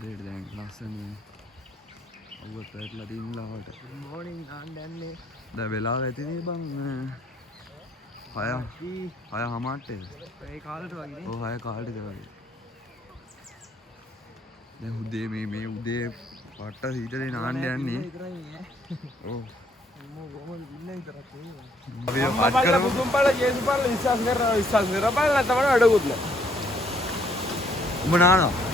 Dead දැන් ලස්සන ඔව් පැටලා දින්ලාවට මෝර්නින් ආන්දන්නේ දැන් වෙලාව ඇතිනේ බං 6 හමාරට ඒ කාලට වගේ ඔව් 6 කාලෙට වගේ දැන් උදේ මේ උදේ පට්ට හිටේ නාන්න යන්නේ ඔව් අපි හත් කරමු දුම්පල ජේසුපල විශ්වාස කරලා බලන්න තමයි අඩකුත් නෑ උඹ නානවා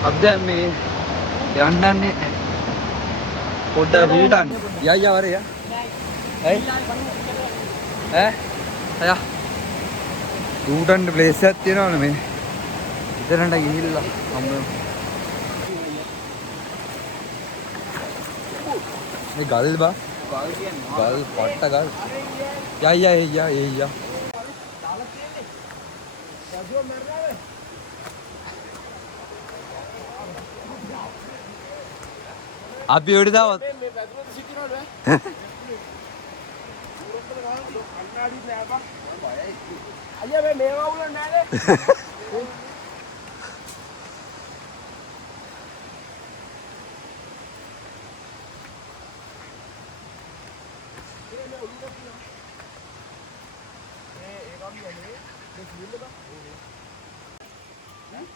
अब දැන් මේ යන්නන්නේ පොඩ්ඩක් රූටන් යයියා වරේ යා ඇයි ඈ අයියා රූටන් ප්ලේස් එකක් තියෙනවනේ මේ ඉතරන්ට ගිහිල්ලා හම්බෙමු මේ ගල් බා ගල් කියන්නේ ගල් පට්ට ගල් යයියා දාලා තියෙන්නේ රජුව මරනවා අපි උඩ දාවත් මේ පැතුමද සිටිනවද කන්නාඩි නෑ බං බයයි අයියා මේ මේවා උලන්නේ නෑනේ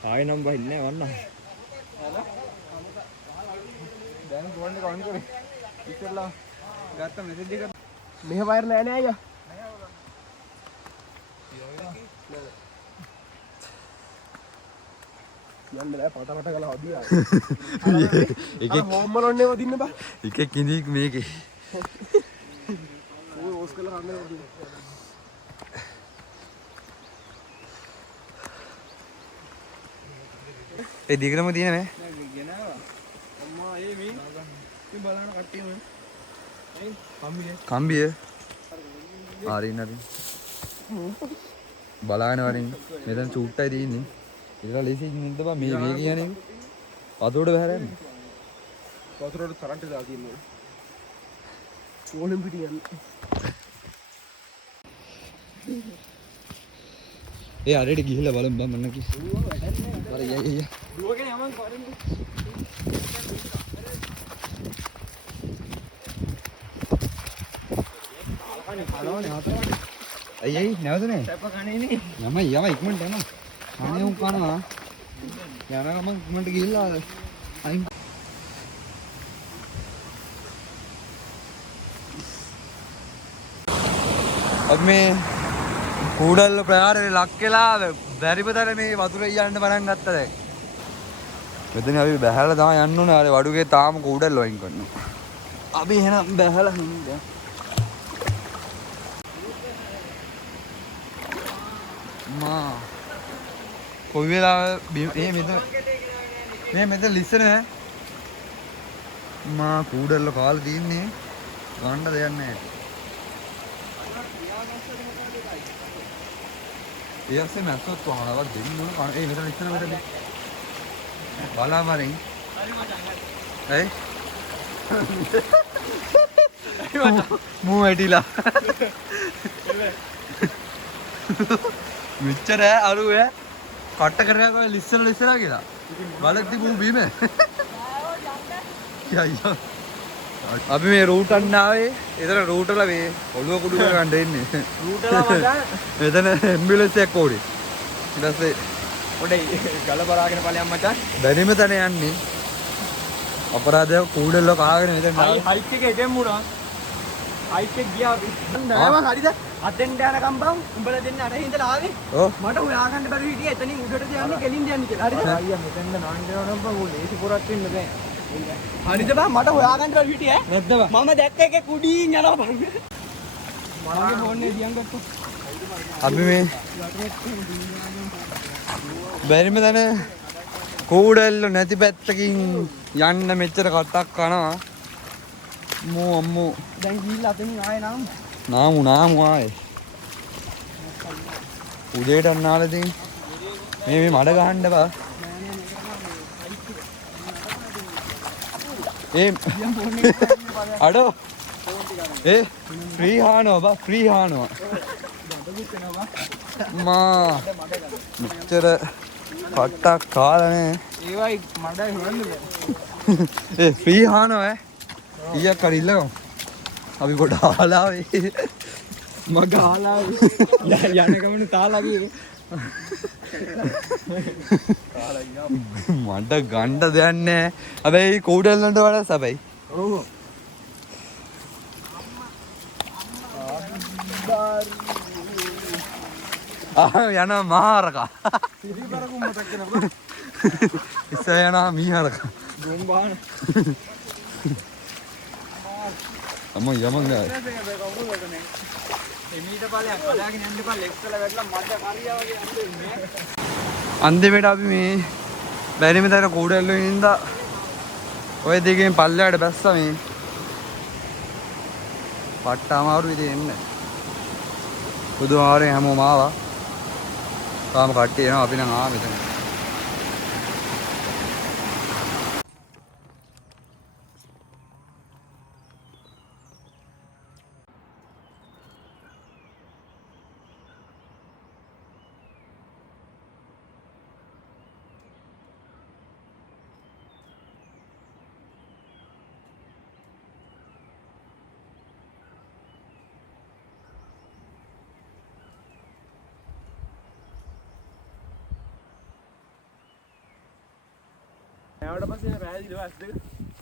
ආයෙ නම් බහින්නේ නෑ වන්න දැන් ෆෝන් එක ඔන් කරේ ඉතින්ලා ගත්ත මෙසේජ් එක මෙහෙ වයර් නෑ නේ අයියා යන්න බෑ පට ගලා හදියා එකෙක් හෝම් වලන්නේ වදින්න බා එකෙක් ඉඳි මේකේ ඔය ඕස් කරලා කන්නේ වදින්න ඒ දිගටම තියෙන මේ ගෙනාවා අම්මා ඒ මේ ඉතින් බලන්න කට්ටියම ඒ කම්බිය ආරින් බලාගෙන වරින් මෙතන චූට්ටයි තියෙන්නේ ඉතලා ලේසි නින්ද බා මේ මේ කියන්නේ වතුරට බහැරන්නේ වතුරට තරන්ට දා කියන්නේ ඕනෙම් පිටින් යන්නේ ඒ ආරෙඩි ගිහිල්ලා බලමු බා මන්න කි අර යයි දුවගෙන යමන් කරන්නේ අයියයි නැවතුනේ සැප කන්නේ නේ යමයි ඉක්මනට යනවා කන්නේ උන් කනවා යන ගමන් ඉක්මනට ගිහිල්ලා අයින් अब මේ කූඩල්ල ප්‍රහාරේ ලක් වෙලා බැරිපතර මේ වතුර යන්න පටන් ගත්තා දැන් මෙතන අපි බැහැලා තමයි යන්න ඕනේ අර වඩුගේ තාම කූඩල්ල වයින් කරනවා අපි එහෙනම් බැහැලා හින්දා මා කොයි වෙලාව මේ මෙතන ලිස්සන මා කූඩල්ල කාලා තින්නේ ගන්න දෙයක් නැහැ ඒ අස්සේ මැස්සොත් වහනවා දෙන්න ඕන ඒ මෙතන ලිස්සන මෙතන බලාමරින් ඇයි මූ වැටිලා මෙච්චර අරුව කට්ට කරග ලිස්සලා කියලා බලක්ති මූ බීම අපි මේ රූටන්න ආවේ එතන රූටල වේ ඔළුව කුඩු කරගන්න එන්නේ මෙතන ඇම්බියුලන්ස් එකක් ඕනේ ඊට පස්සේ පොඩේ ගල බරාගෙන ඵලයන් මචං දැනීම තැන යන්නේ අපරාධය කූඩල්ල කාගෙන මෙතන හයික් එක එදෙමුණා හයික් එක ගියා අපි නෑම හරිද අතෙන් යනකම් බං උඹලා දෙන්න අර හින්දලා ආවේ ඔව් මට හොයාගන්න බැරි හිටියේ එතනින් උඩට යන්නේ කෙලින්ද යන්නේ කියලා හරිද අයියා මෙතෙන්ද නාන්න යනවා නම් බං ඕ ලේසි පොරක් වෙන්න බෑ හරිද බං මට හොයාගන්න බැරි හිටියේ නැද්ද බං මම දැක්ක එකේ කුඩින් යනවා බං මගේ ෆෝන් එකේ දියන් ගත්තා අපි මේ බැරිම තැන කූඩල්ල නැති පැත්තකින් යන්න මෙච්චර කටක් කනවා මෝ අම්මෝ දැන් ගිහිල්ලා අතෙන් ආයේ නාමු ආයේ උදේට අන්නාලා තින් මේ මඩ ගහන්න බා ඒ අඩෝ ඒ ෆ්‍රී හානවා ෆ්‍රී හානවා මා මෙච්චර කට්ටක් කාලනේ ඒවයි මඩයි හොරන්නේ ඒ ෆ්‍රී හානවා ඊයක් කරිල්ලකම් අපි කොට ආලාවේ මග ආලාවේ යන ගමන තාලාගේ මට ගණ්ඩ දෙයක් නැහැ හැබැයි කූඩල්ලන්ට වඩා සබයි ඔව් යනවා මහාරකා පිරිබරකුම් මතක් වෙනවා ඉස්සර යනවා මීහරකා ගොන් බාන අම්ම යමන් ගායි එමීට ඵලයක් හදාගෙන යන්න බා ලෙෆ්ට් වල වැටලා මඩ කරියා වගේ යන්නේ අන්තිමට අපි මේ බැරිම තැන කූඩල්ලේ ඉඳලා ඔය දෙකෙන් පල්ලයට බැස්සා මේ පට්ට අමාරු විදිහේ එන්න බුදුහාරේ හැමෝම ආවා තාම කට්ටිය එනවා අපි නම් ආවා මෙතන යාවට පස්සේ රෑදි දවස් දෙක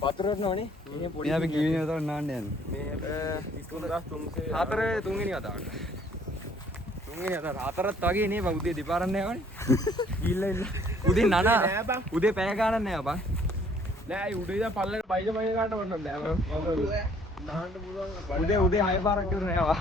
වතුරට නෝනේ මේ පොඩි අපි කීවෙනි වතාවට නාන්න යන්නේ මේ 33300 හතර තුන්වෙනි වතාවට තුන්වෙනි වතාවට හතරත් වගේ නේ බං උදේ දෙපාරක් නෑවනේ ගිල්ල ඉන්න උදේ නනා නෑ බං උදේ පැය ගානක් නෑ බං නෑ අයි උදේ ඉඳන් පල්ලෙන් බයික ගන්න ඕන නෑ බං නාන්න පුළුවන් උදේ 6 පාරක් විතර නෑවා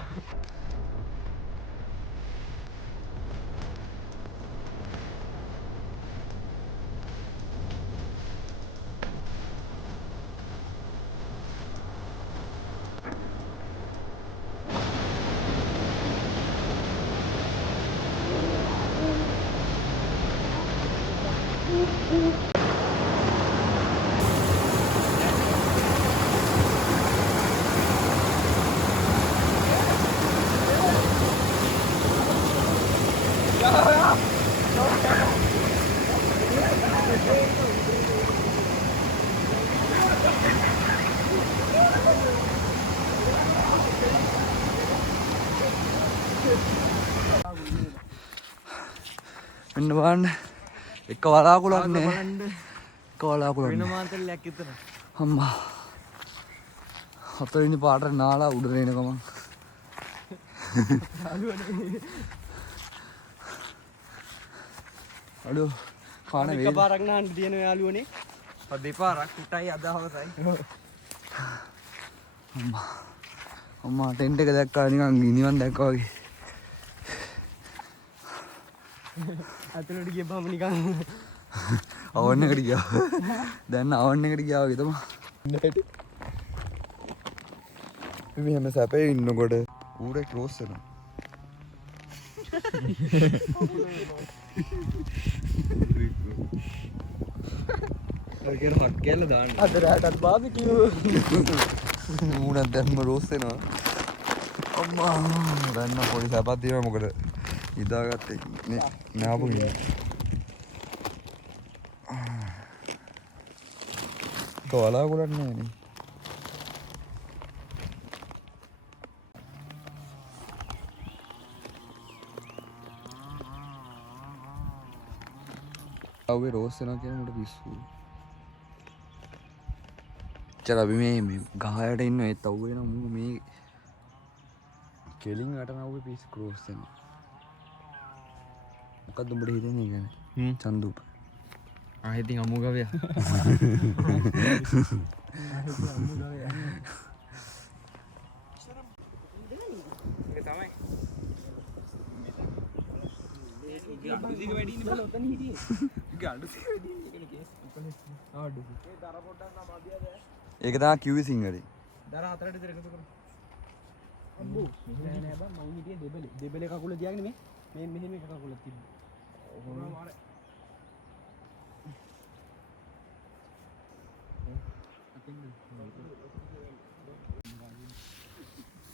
මෙන්න බලන්න එක වලාකුලක් නේ එක වලාකුලක් වෙන මාතලයක් විතර අම්මා හතරවෙනි පාරට නාලා උඩට එන ගමන් අඩෝ කාන වේ එක පාරක් නාන්න තියෙන යාළුවනේ දෙපාරක් උටයි අද හවසයි අම්මා ටෙන්ට් එක දැක්කා නිකන් නිවන් දැක්කා වගේ අතනට ගියපම නිකන් අවන්න එකට ගියා දැන් අවන්න එකට ගියා වගේ තමයි අපි හැම සැපේ ඉන්නකොට ඌරේ ක්ලෝස් වෙනවා අර කියන හක් කියලා දාන්න. අද රාටත් බාබිකියු. මූණක් දැම්ම රෝස් වෙනවා. අම්මා දැන් නම් පොඩි සැපක් තියෙනවා මොකද ඉදාගත්තේ නේ නාපු ගිහින්. තෝලා ගුලක් නෑ නේ. අවුවේ රෝස් වෙනවා කියන මට පිස්සු. චර අපි මේ ගහයට ඉන්න ඒත් අවුවේ නම් මේ කෙලින් අටන අවුවේ පිස්සු ක්‍රෝස් වෙනවා. මොකද්ද උඹට හිතෙන්නේ කියන්නේ? චන්දුප. ආයෙත් අමු ගවයා. ඒක තමයි කිව්වේ සිංහලේ. දර හතරට විතර එකතු කරමු. අම්බෝ නෑ නෑ බං මම හිටියේ දෙබලේ කකුල තියාගෙන මේ මෙහෙම එක කකුලක් තිබ්බා.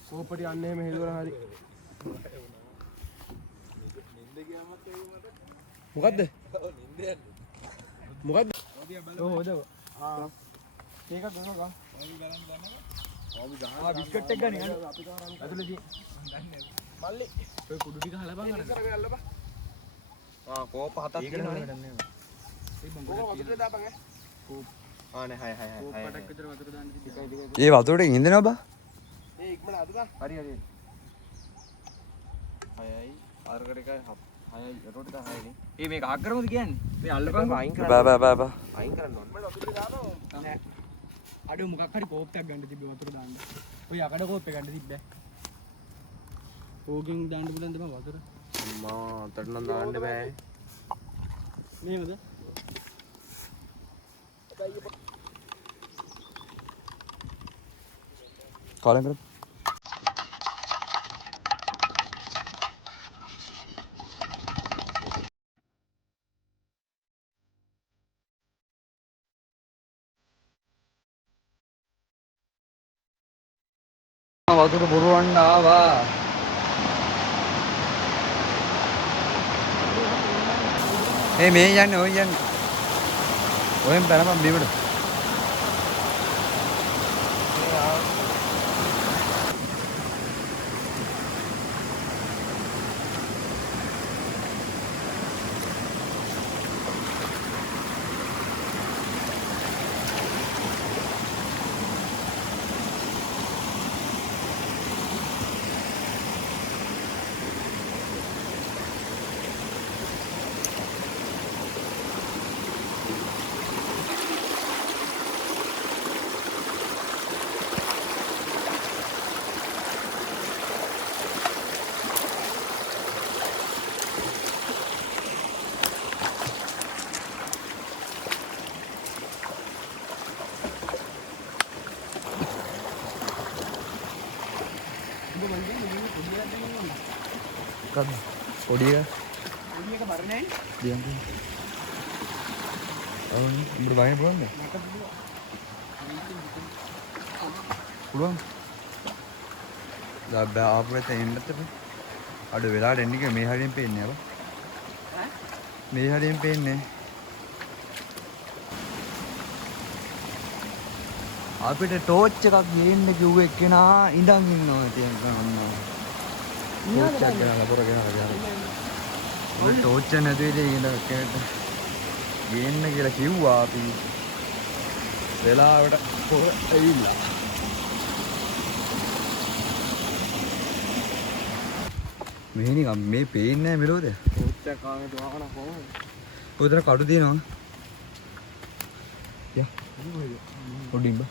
කෝපටි අන්නේ එහෙම හෙළුවන හරි. මොකද්ද? මොකද්ද? ඔව් හොදව. මේක දුන්නා. බිස්කට් එක ගන්න යන්න. ඇතුළේ මල්ලි. ඔය කුඩු ටික හලපන් අර. කරගෙන අල්ලපන්. කෝප හතක් තියෙනවනේ. කොහොමද වතුරේ දාපන් ඈ. කෝප්. ආනේ 6 6 6 කෝප්පටක් විතර වතුර දාන්න ටිකයි. ඒ වතුරට ඉඳිනවා බා. ඒ ඉක්මන අදුගා. හරි හරි 6යි අරකට එකයි 6යි රොට 6යි ඒ මේක අක් කරමුද කියන්නේ? මේ අල්ලපන්. අයින් බෑ බෑ බෑ බෑ. අයින් කරන්න ඕනේ මම වතුරේ දානවා. නෑ. අඩු මොකක් හරි කෝප් එකක් ගන්න තිබ්බේ වතුර දාන්න. ඔය යකඩ කෝප් එක ගන්න තිබ්බේ. ඕකෙන් දාන්න පුළුවන්ද බං වතුර? අම්මා අතට නම් දාන්න බෑ මේවද? කාලෙන් කරපු. වතුර පුරවන්න ආවා. මේ යන්නේ ඔය යන්නේ. ඔයෙන් බැලපන් බීමට. Kan, podi kan? පොඩි එක බර නෑනේ. Diam tu. Berbanyak peluang nggak? Peluang? Dah apa kita ini tu? Ada bela ada ni ke? Mehari yang pen ni apa? Mehari yang pen ni. අපිට ටෝච් එකක් ගේන්න කිව්ව එක්කෙනා ඉඳන් ඉන්නවා තියෙන කනවා. ටෝච් එකක් ගන්න ලබර ගෙනලා ගියා. ඔය ටෝච් එක නැති වෙලේ ඉඳ කැට ගේන්න කියලා කිව්වා අපි. වෙලාවට පොර ඇවිල්ලා. මේ නිකන් මේ පේන්නේ නැහැ මෙලෝද? ටෝච් එක කාමේ දුවකන කොහොමද? උදේට කඩු දිනනවා. යා. පොඩිම්බ.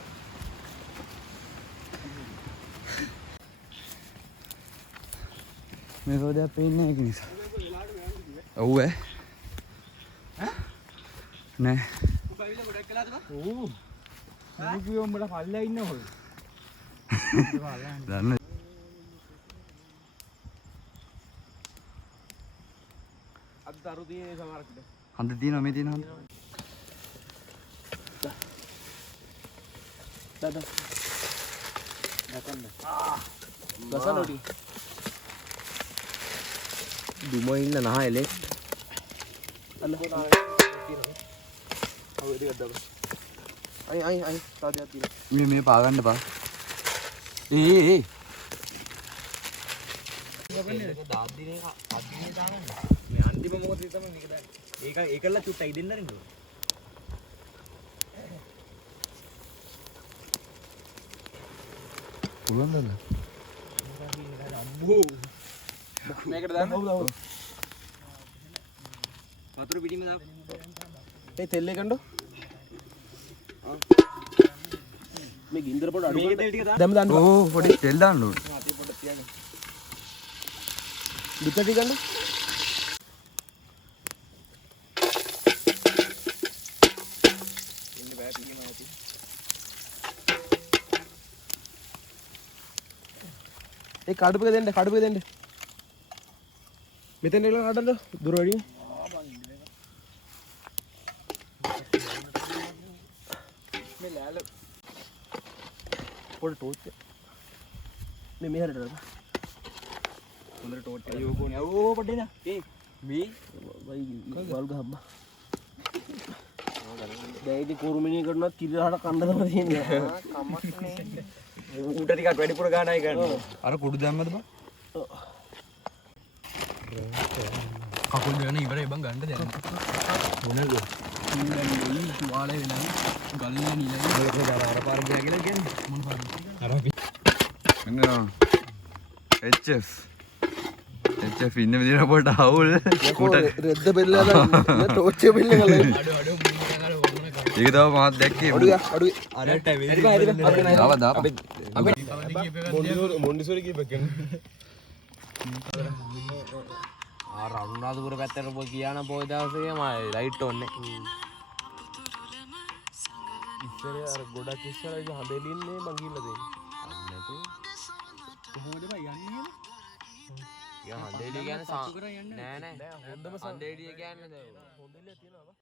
මේ රෝදයක් පේන්නේ නැහැ ඒක නිසා. ඔව් ඈ. නෑ. ඔබ ඇවිල්ලා ගොඩක් කළාද බං? ඔව්. මම කිව්වා උඹලා පල්ලා ඉන්න හොල්. දන්න. අද දරු තියෙන සමහරකට. හන්ද තියෙනවා මේ තියෙන හන්ද. දාද ගසන ඔඩි දුම ඉන්න නහ එලේ අන්න අයි තාදයක් තියෙනවා මේ පාගන්න පා ඒ අන්තිම මොහොතේ තමයි මේක දාන්නේ. ඒකල්ල චුට්ටයි දෙන්න නේද? පුළුවන් නේද? අම්බෝ. මේකට දාන්න. වතුර පිටින්ම දාන්න. ඒ තෙල් එකඬ. මේ ගින්දර පොඩ අඩු කරලා තෙල් ටික දාන්න. දැම්ම දාන්න. ඕ පොඩි තෙල් දාන්න ඕනේ. අතේ පොඩ තියාගන්න. දුක ටික ගන්න. ඉන්න බෑ පිටින්ම ඇති. ඒ කඩුපක දෙන්න කඩුපක දෙන්න. මෙතෙන් එලා කඩන්න දුර වැඩි. මේ ලෑල පොඩ ටෝච් මේ මෙහෙරට දාන්න. හොඳට ටෝච් එක. අයියෝ කොනේ. ඕ පොඩ්ඩේ නා. ඒ මේ වයි වල් ගහම්මා. දැන් ඉතින් කුරුමිනිය කරනවත් කිරිරහට කන්න තමයි තියෙන්නේ. කමක් නේ. ඌට ටිකක් වැඩිපුර ගානයි ගන්න. අර කුඩු දැම්මද බං? කකුල් වෙන ඉවරයි බං ගන්න දැන්. මොනද? ඉන්නේ වාලේ වෙනයි. ගල්ලේ නිලයි. මොකද අර පාර ගියා කියලා කියන්නේ? මොන පාරද? අර අපි. එන්නවා. HF ඉන්න විදිහට පොඩ අවුල්. කුට රෙද්ද බෙල්ලලා දාන්න. ටෝච් එක බෙල්ලෙන් අල්ලලා. අඩු ඒක තමයි මහත් දැක්කේ. අඩු අරට වෙන්නේ. දාව. මොන්ඩිසෝරි කියපෙකන. රවුනාදුපුර පැත්තට පොයි කියන පොයි දවසේ මම ලයිට් ඕන්නේ. ඉස්සර අර ගොඩක් ඉස්සර ඉත හදෙලින්නේ මං ගිහලා දෙන්නේ. නැතු. කොහොමද බයි යන්නේ? යා හදෙලි කියන්නේ නෑ හොඳම හදෙලි කියන්නේ හොඳෙලිය තියෙනවා.